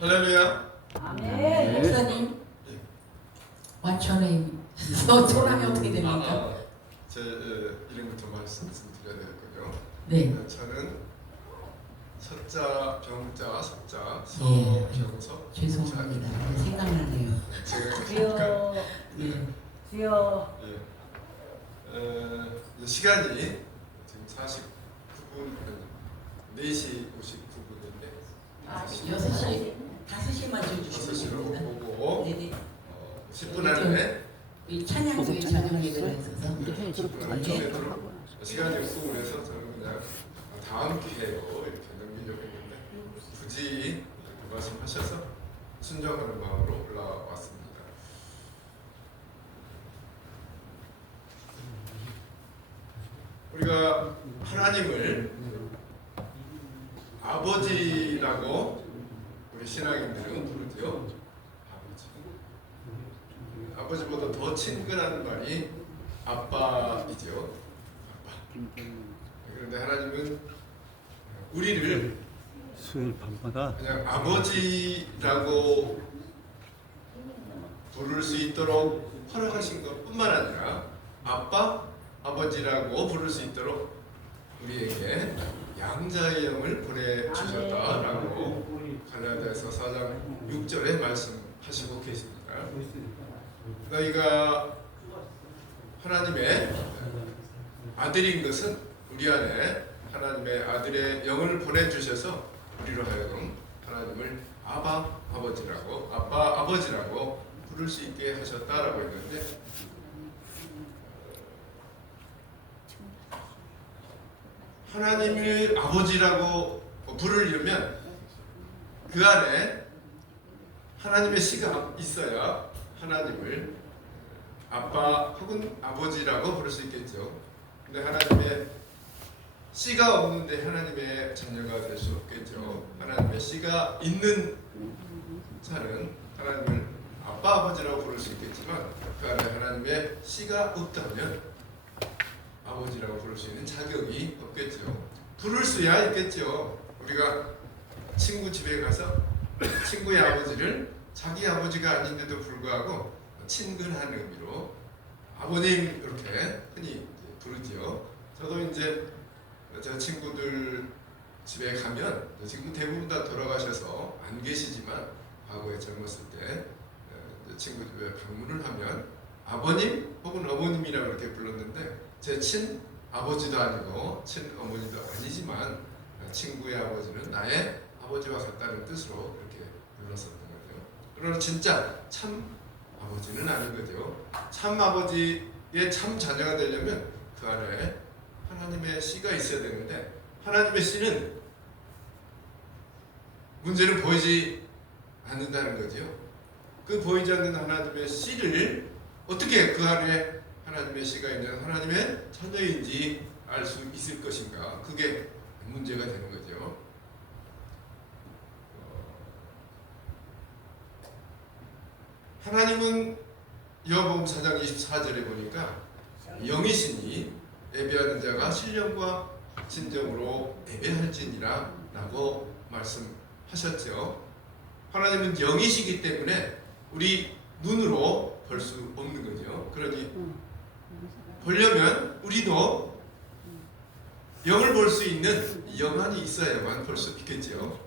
할렐루야. 아멘. 목사님 완천의 소감이 어떻게 됩니까? 제 이름부터 말씀드려야 되겠군요. 네. 저는 서자, 병자, 석자, 예. 서병석. 죄송합니다. 생각나네요. 제가 주여, 예. 주여. 시간이 지금 49분, 4시 59분인데 아, 6시 5시만 6시로 주시면 보고 네네. 10분 안에 이 찬양교회 찬양하게 들어있어서 10분 안에 전해도록 시간이 없고 그래서 저는 그냥 다음 기회로 이렇게 넘기려고 했는데 굳이 그 말씀하셔서 순종하는 마음으로 올라왔습니다. 우리가 하나님을 아버지라고 우리 신앙인들은 부르죠. 아버지보다 더 친근한 말이 아빠이죠. 아빠. 그런데 하나님은 우리를 수요일 밤마다 그냥 아버지라고 부를 수 있도록 허락하신 것뿐만 아니라 아빠, 아버지라고 부를 수 있도록 우리에게 양자의 영을 보내주셨다라고 갈라디아서 4장 6절에 말씀하시고 계십니다. 너희가 하나님의 아들인 것은 우리 안에 하나님의 아들의 영을 보내주셔서 우리로 하여금 하나님을 아바 아버지라고 아빠 아버지라고 부를 수 있게 하셨다라고 했는데 하나님을 아버지라고 부르려면 그 안에 하나님의 씨가 있어야 하나님을 아빠 혹은 아버지라고 부를 수 있겠죠. 근데 하나님의 씨가 없는데 하나님의 자녀가 될 수 없겠죠. 하나님의 씨가 있는 자는 하나님을 아빠 아버지라고 부를 수 있겠지만 그 안에 하나님의 씨가 없다면 아버지라고 부를 수 있는 자격이 없겠죠. 부를 수야 있겠죠. 우리가 친구 집에 가서 친구의 아버지를 자기 아버지가 아닌데도 불구하고 친근한 의미로 아버님 이렇게 흔히 부르지요. 저도 이제 제 친구들 집에 가면 지금 대부분 다 돌아가셔서 안 계시지만 과거에 젊었을 때 친구 집에 방문을 하면 아버님 혹은 어머님이라고 이렇게 불렀는데 제 친 아버지도 아니고 친 어머니도 아니지만 친구의 아버지는 나의 아버지와 같다는 뜻으로 이렇게 불렀었던 거죠. 그러나 진짜 참 아버지는 아닌 거죠. 참 아버지의 참 자녀가 되려면 그 안에 하나님의 씨가 있어야 되는데 하나님의 씨는 문제는 보이지 않는다는 거죠. 그 보이지 않는 하나님의 씨를 어떻게 그 안에 하나님의 씨가 있는 하나님의 자녀인지 알 수 있을 것인가? 그게 문제가 되는 거죠. 하나님은 요한복음 4장 24절에 보니까 영이시니 예배하는 자가 신령과 진정으로 예배할지니라 라고 말씀하셨죠. 하나님은 영이시기 때문에 우리 눈으로 볼 수 없는 거죠. 그러니 보려면 우리도 영을 볼 수 있는 영안이 있어야만 볼 수 있겠죠.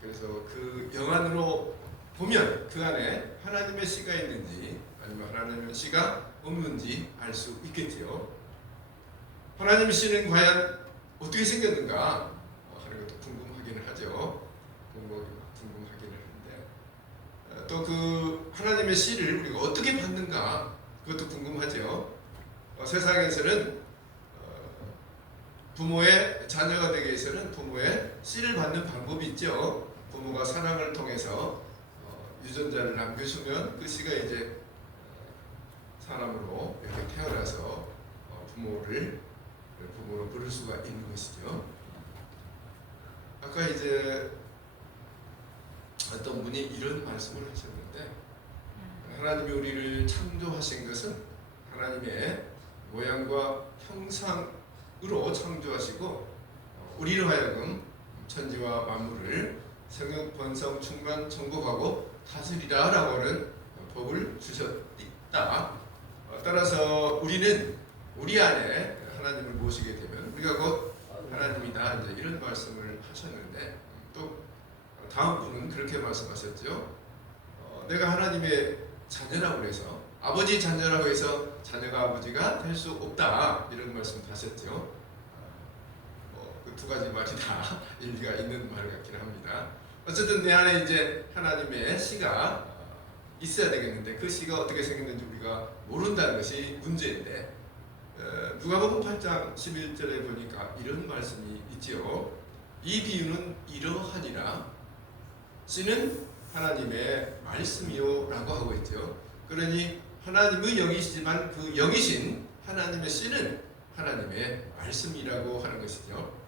그래서 그 영안으로 보면 그 안에 하나님의 씨가 있는지 아니면 하나님의 씨가 없는지 알 수 있겠죠. 하나님의 씨는 과연 어떻게 생겼는가 하는 것도 궁금하기는 하죠. 궁금하기는 한데 또 그 하나님의 씨를 우리가 어떻게 받는가 그것도 궁금하죠. 세상에서는 부모의 자녀가 되기 위해서는 부모의 씨를 받는 방법이 있죠. 부모가 사랑을 통해서 유전자를 남겨주면 그 씨가 이제 사람으로 이렇게 태어나서 부모로 부를 수가 있는 것이죠. 아까 이제 어떤 분이 이런 말씀을 하셨는데 하나님이 우리를 창조하신 것은 하나님의 모양과 형상으로 창조하시고 우리로 하여금 천지와 만물을 성육 번성 충만 정복하고 다스리라 라고 하는 법을 주셨다. 따라서 우리는 우리 안에 하나님을 모시게 되면 우리가 곧 하나님이다, 이제 이런 말씀을 하셨는데, 또 다음 분은 그렇게 말씀하셨죠. 내가 하나님의 자녀라고 해서, 아버지 자녀라고 해서 자녀가 아버지가 될 수 없다, 이런 말씀 하셨죠. 그 두 가지 말이 다 일리가 있는 말 같긴 합니다. 어쨌든 내 안에 이제 하나님의 씨가 있어야 되겠는데, 그 씨가 어떻게 생겼는지 우리가 모른다는 것이 문제인데, 누가복음 8장 11절에 보니까 이런 말씀이 있지요. 이 비유는 이러하니라, 씨는 하나님의 말씀이요 라고 하고 있죠. 그러니 하나님의 영이시지만 그 영이신 하나님의 씨는 하나님의 말씀이라고 하는 것이죠.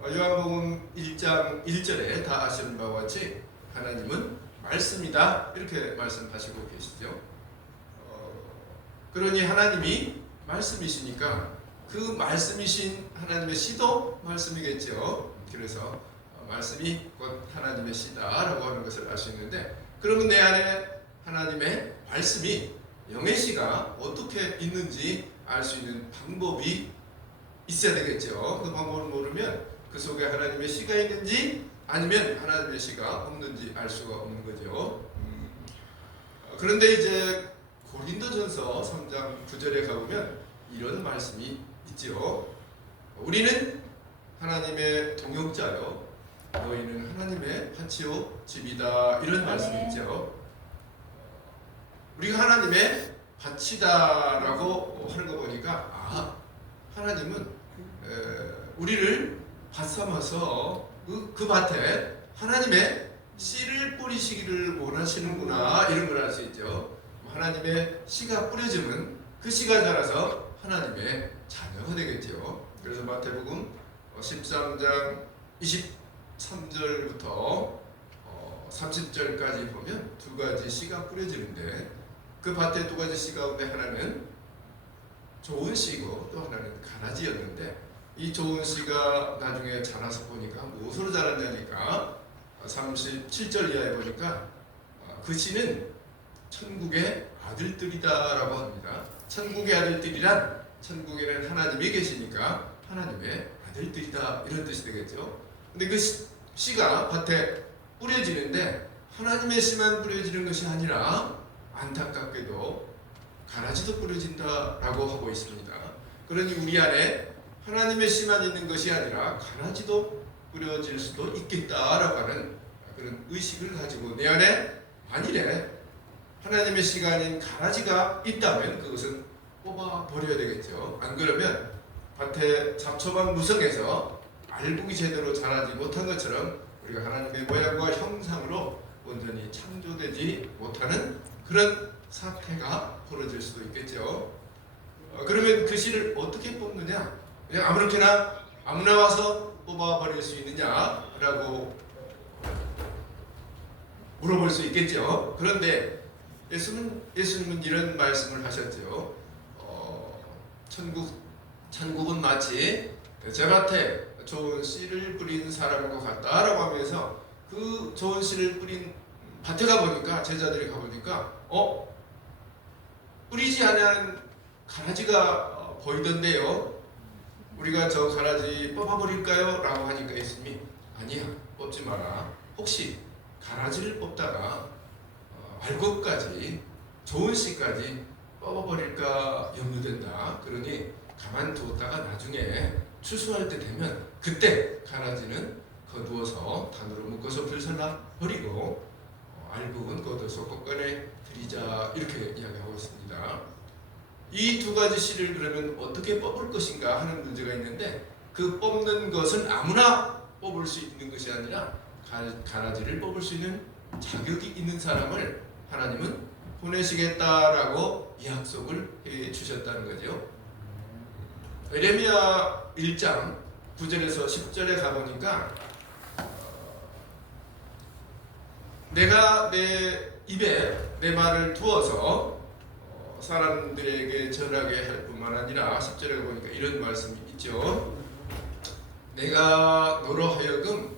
요한복음 1장 1절에 다 아시는 바와 같이 하나님은 말씀이다, 이렇게 말씀하시고 계시죠. 그러니 하나님이 말씀이시니까 그 말씀이신 하나님의 씨도 말씀이겠죠. 그래서 말씀이 곧 하나님의 씨다라고 하는 것을 알 수 있는데, 그러면 내 안에 하나님의 말씀이, 영의 씨가 어떻게 있는지 알 수 있는 방법이 있어야 되겠죠. 그 방법을 모르면 그 속에 하나님의 씨가 있는지 아니면 하나님의 씨가 없는지 알 수가 없는 거죠. 그런데 이제 고린도전서 3장 9절에 가보면 이런 말씀이 있죠. 우리는 하나님의 동역자요, 너희는 하나님의 밭이요 집이다, 이런 말씀이 있죠. 우리가 하나님의 밭이다라고 하는 거 보니까, 하나님은 우리를 밭 삼아서 그 밭에 하나님의 씨를 뿌리시기를 원하시는구나, 이런 걸 알 수 있죠. 하나님의 씨가 뿌려지면 그 씨가 자라서 하나님의 자녀가 되겠죠. 그래서 마태복음 13장 23절부터 30절까지 보면 두 가지 씨가 뿌려지는데, 그 밭에 두 가지 씨 가운데 하나는 좋은 씨고 또 하나는 가라지였는데, 이 좋은 씨가 나중에 자라서 보니까 무엇으로 자랐냐니까 37절 이하에 보니까 그 씨는 천국의 아들들이다라고 합니다. 천국의 아들들이란, 천국에는 하나님이 계시니까 하나님의 아들들이다, 이런 뜻이 되겠죠. 근데 그 씨가 밭에 뿌려지는데 하나님의 씨만 뿌려지는 것이 아니라 안타깝게도 가라지도 뿌려진다라고 하고 있습니다. 그러니 우리 안에 하나님의 씨만 있는 것이 아니라 가라지도 뿌려질 수도 있겠다라고 하는 그런 의식을 가지고 내 안에 만일에 하나님의 씨가 아닌 가라지가 있다면 그것은 뽑아버려야 되겠죠. 안 그러면 밭에 잡초만 무성해서 알곡이 제대로 자라지 못한 것처럼 우리가 하나님의 모양과 형상으로 온전히 창조되지 못하는 그런 사태가 벌어질 수도 있겠죠. 그러면 그 씨를 어떻게 뽑느냐? 그냥 아무렇게나 아무나 와서 뽑아버릴 수 있느냐라고 물어볼 수 있겠죠. 그런데 예수님은 이런 말씀을 하셨죠. 천국은 마치 제밭에 좋은 씨를 뿌린 사람과 같다라고 하면서, 그 좋은 씨를 뿌린 밭에 가보니까, 제자들이 가보니까 뿌리지 않은 가라지가 보이던데요. 우리가 저 가라지 뽑아버릴까요? 라고 하니까 예수님이 아니야, 뽑지 마라. 혹시 가라지를 뽑다가 알곡까지 좋은 씨까지 뽑아버릴까 염려된다. 그러니 가만두었다가 나중에 추수할 때 되면 그때 가라지는 거두어서 단으로 묶어서 불살라 버리고 알곡은 걷어서 꽃간에 들이자, 이렇게 이야기하고 있습니다. 이 두 가지 씨를 그러면 어떻게 뽑을 것인가 하는 문제가 있는데, 그 뽑는 것은 아무나 뽑을 수 있는 것이 아니라 가라지를 뽑을 수 있는 자격이 있는 사람을 하나님은 보내시겠다라고 약속을 해 주셨다는 거죠. 에레미야 1장 9절에서 10절에 가보니까 내가 내 입에 내 말을 두어서 사람들에게 전하게 할 뿐만 아니라 10절에 보니까 이런 말씀이 있죠. 내가 너로 하여금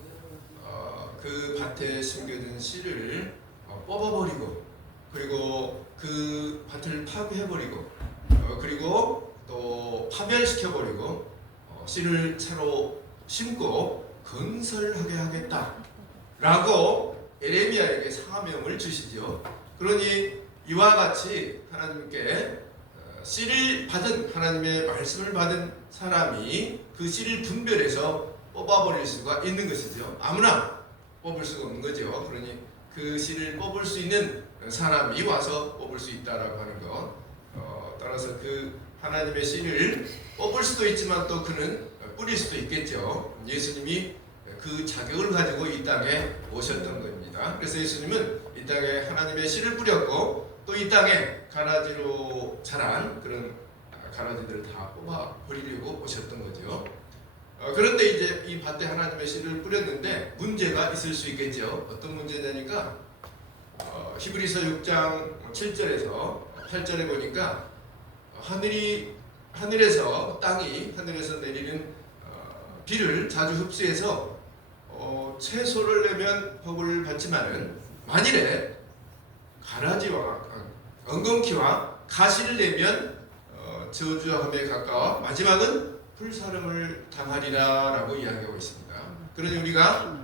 그 밭에 심겨진 씨를 뽑아버리고, 그리고 그 밭을 파괴해버리고, 그리고 또 파멸시켜버리고, 씨를 새로 심고 건설하게 하겠다라고 에레미야에게 사명을 주시죠. 그러니 이와 같이 하나님께 씨를 받은, 하나님의 말씀을 받은 사람이 그 씨를 분별해서 뽑아버릴 수가 있는 것이죠. 아무나 뽑을 수가 없는 거죠. 그러니 그 씨를 뽑을 수 있는 사람이 와서 뽑을 수 있다라고 하는 것. 따라서 그 하나님의 씨를 뽑을 수도 있지만 또 그는 뿌릴 수도 있겠죠. 예수님이 그 자격을 가지고 이 땅에 오셨던 겁니다. 그래서 예수님은 이 땅에 하나님의 씨를 뿌렸고, 또 이 땅에 가라지로 자란 그런 가라지들을 다 뽑아 버리려고 오셨던 거죠. 그런데 이제 이 밭에 하나님의 씨를 뿌렸는데 문제가 있을 수 있겠죠. 어떤 문제냐니까 히브리서 6장 7절에서 8절에 보니까 하늘에서 땅이 하늘에서 내리는 비를 자주 흡수해서 채소를 내면 복을 받지만은 만일에 가라지와 엉겅퀴와 가시를 내면 저주함에 가까워 마지막은 불사름을 당하리라라고 이야기하고 있습니다. 그러니 우리가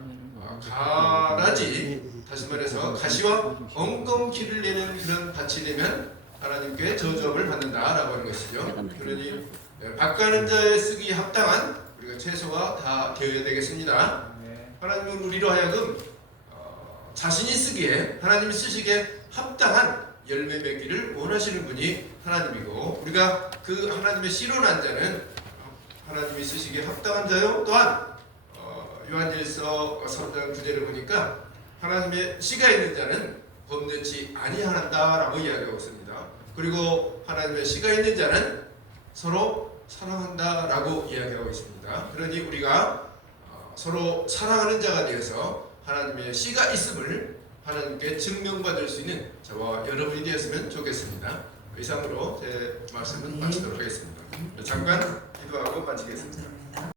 가라지, 다시 말해서 가시와 엉겅퀴를 내는 그런 밭이 되면 하나님께 저주함을 받는다라고 하는 것이죠. 그러니 밭가는 자의 쓰기 합당한 우리가 채소가 다 되어야 되겠습니다. 하나님은 우리로 하여금 자신이 쓰기에, 하나님이 쓰시기에 합당한 열매 맺기를 원하시는 분이 하나님이고, 우리가 그 하나님의 씨로 난 자는 하나님이 쓰시기에 합당한 자요. 또한 요한일서 3장 9절을 보니까 하나님의 씨가 있는 자는 범죄치 아니한다라고 이야기하고 있습니다. 그리고 하나님의 씨가 있는 자는 서로 사랑한다라고 이야기하고 있습니다. 그러니 우리가 서로 사랑하는 자가 되어서 하나님의 씨가 있음을 하나님께 증명받을 수 있는 저와 여러분이 되었으면 좋겠습니다. 이상으로 제 말씀은 마치도록 하겠습니다. 잠깐 기도하고 마치겠습니다.